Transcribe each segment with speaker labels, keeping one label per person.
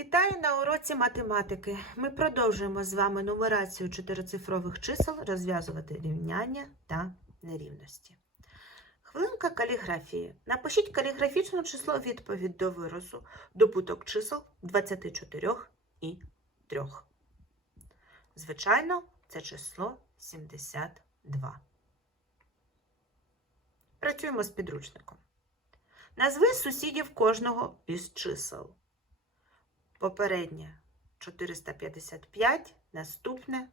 Speaker 1: Вітаю на уроці математики. Ми продовжуємо з вами нумерацію чотирицифрових чисел, розв'язувати рівняння та нерівності. Хвилинка каліграфії. Напишіть каліграфічне число відповідь до виразу добуток чисел 24 і 3. Звичайно, це число 72. Працюємо з підручником. Назви сусідів кожного із чисел. Попереднє 455, наступне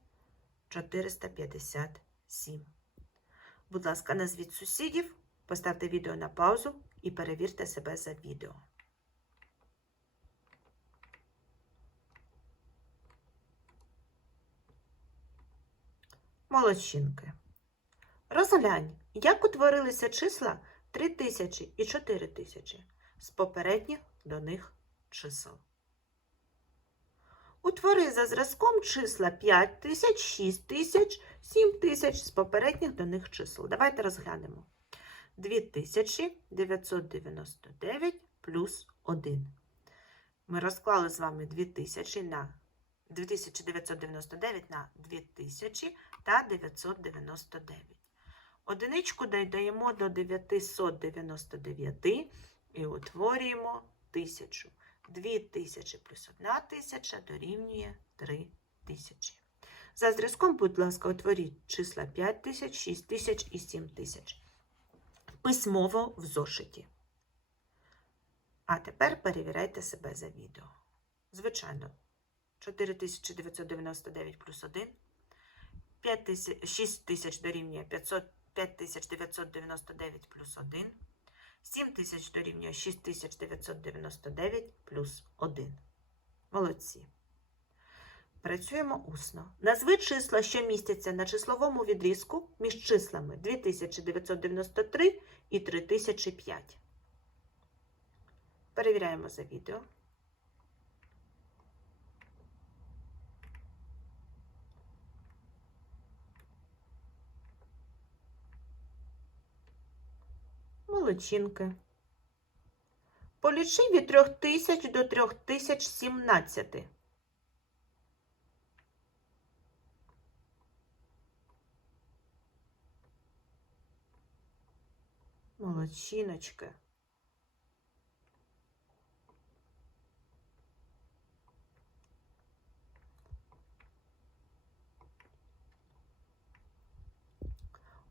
Speaker 1: 457. Будь ласка, назвіть сусідів, поставте відео на паузу і перевірте себе за відео. Молодчинки. Розглянь, як утворилися числа 3000 і 4000 з попередніх до них чисел. Утвори за зразком числа 5 тисяч, 6 тисяч, 7 тисяч з попередніх до них чисел. Давайте розглянемо. 2999 плюс 1. Ми розклали з вами 2000 на 2999 на 2000 та 999. Одиничку додаємо до 999 і утворюємо 1000. 2000 плюс 1 тисяча дорівнює 3000. За зразком, будь ласка, утворіть числа 5000, 6000 і 7000. Письмово в зошиті. А тепер перевіряйте себе за відео. Звичайно, 4999 плюс 1, 6000 дорівнює 500, 5999 плюс 1. 7000 дорівнює 6999 плюс 1. Молодці. Працюємо усно. Назви числа, що містяться на числовому відрізку між числами 2993 і 3005. Перевіряємо за відео. Молодчинки. Полічи від 3000 до 3017. Молодчиночки.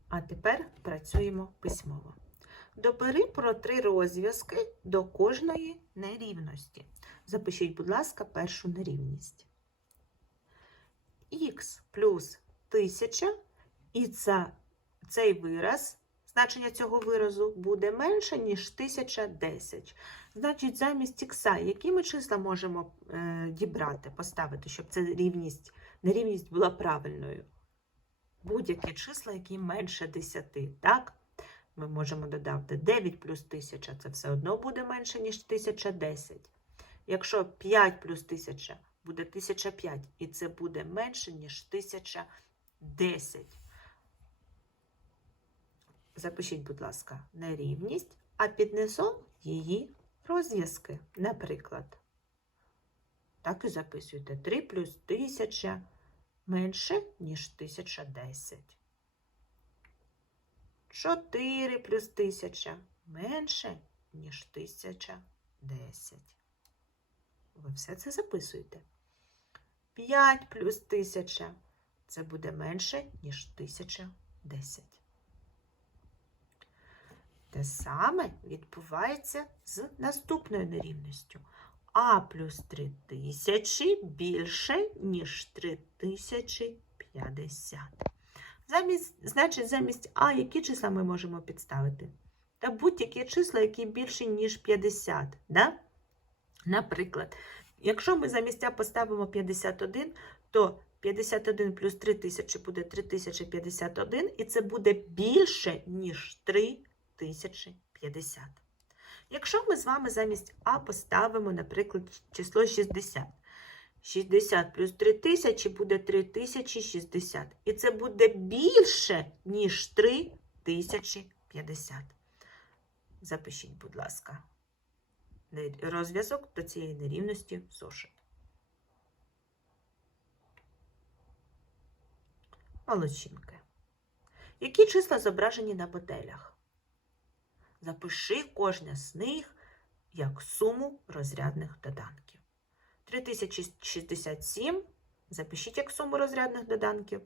Speaker 1: А тепер працюємо письмово. Добери про три розв'язки до кожної нерівності. Запишіть, будь ласка, першу нерівність. Х плюс 1000, і це, цей вираз, значення цього виразу буде менше, ніж 1010. Значить, замість х, які ми числа можемо е, дібрати, поставити, щоб ця рівність, нерівність була правильною? Будь-які числа, які менше 10, так? Ми можемо додати 9 плюс 1000, це все одно буде менше, ніж 1010. Якщо 5 плюс 1000 буде 1005, і це буде менше, ніж 1010. Запишіть, будь ласка, нерівність, а під низом її розв'язки. Наприклад, так і записуйте 3 плюс 1000 менше, ніж 1010. 4 плюс 1000 менше, ніж 1010. Ви все це записуєте. 5 плюс 1000 це буде менше, ніж 1010. Те саме відбувається з наступною нерівністю. А плюс 3000 більше, ніж 3050. Замість, значить, замість А, які числа ми можемо підставити? Та будь-які числа, які більше, ніж 50. Да? Наприклад, якщо ми замість А поставимо 51, то 51 плюс 3000 буде 3051, і це буде більше, ніж 3050. Якщо ми з вами замість А поставимо, наприклад, число 60. 60 плюс 3000 буде 3060. І це буде більше, ніж 3050. Запишіть, будь ласка. розв'язок до цієї нерівності в зошит. Молодчинки. Які числа зображені на моделях? Запиши кожне з них як суму розрядних доданків. 3067 запишіть як суму розрядних доданків.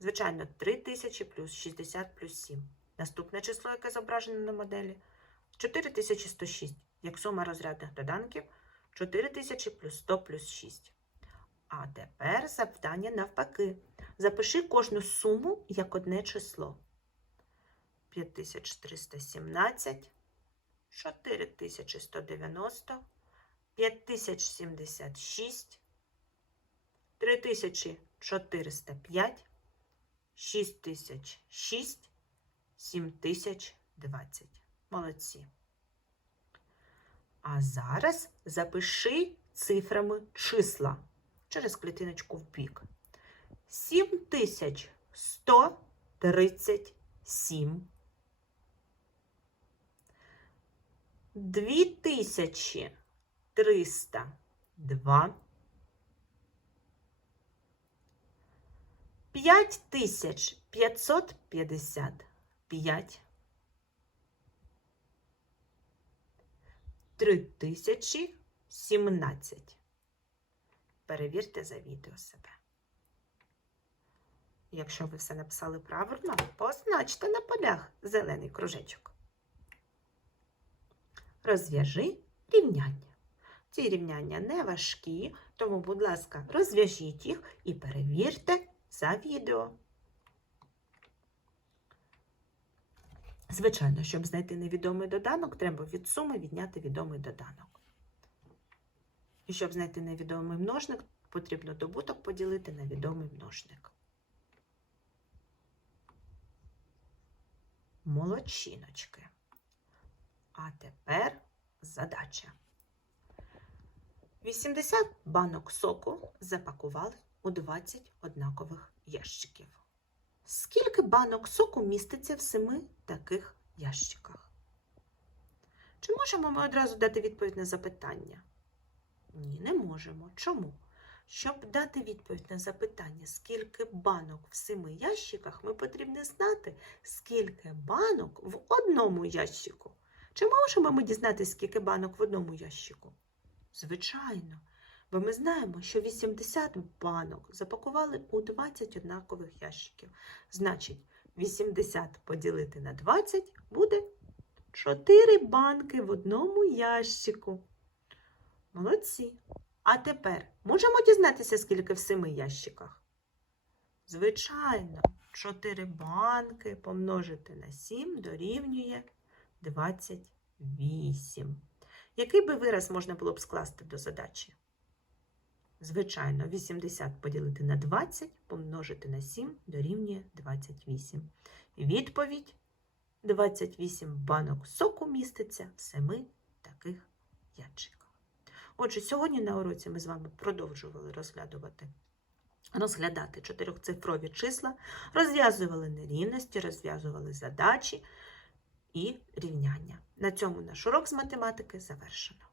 Speaker 1: Звичайно, 3000 плюс 60 плюс 7. Наступне число, яке зображено на моделі 4106 як сума розрядних доданків 4000 плюс 100 плюс 6. А тепер завдання навпаки. Запиши кожну суму як одне число. 5317, 4190, 5076, 3405, 6006, 7020. Молодці. А зараз запиши цифрами числа через клітиночку в бік. 7137. 2302. 5555. 3017. Перевірте за відео себе. Якщо ви все написали правильно, позначте на полях зелений кружечок. Розв'яжи рівняння. Ці рівняння не важкі, тому, будь ласка, розв'яжіть їх і перевірте за відео. Звичайно, щоб знайти невідомий доданок, треба від суми відняти відомий доданок. І щоб знайти невідомий множник, потрібно добуток поділити на відомий множник. Молодчиночки. А тепер задача. 80 банок соку запакували у 20 однакових ящиків. Скільки банок соку міститься в семи таких ящиках? Чи можемо ми одразу дати відповідь на запитання? Ні, не можемо. Чому? Щоб дати відповідь на запитання, скільки банок в семи ящиках, ми потрібно знати, скільки банок в одному ящику. Чи можемо ми дізнатися, скільки банок в одному ящику? Звичайно, бо ми знаємо, що 80 банок запакували у 20 однакових ящиків. Значить, 80 поділити на 20 буде 4 банки в одному ящику. Молодці. А тепер можемо дізнатися, скільки в семи ящиках? Звичайно, 4 банки помножити на 7 дорівнює 28. Який би вираз можна було б скласти до задачі? Звичайно, 80 поділити на 20 помножити на 7 дорівнює 28. Відповідь 28 банок соку міститься в 7 таких ящиках. Отже, сьогодні на уроці ми з вами продовжували розглядувати, розглядати чотирьохцифрові числа, розв'язували нерівності, розв'язували задачі і рівняння. На цьому наш урок з математики завершено.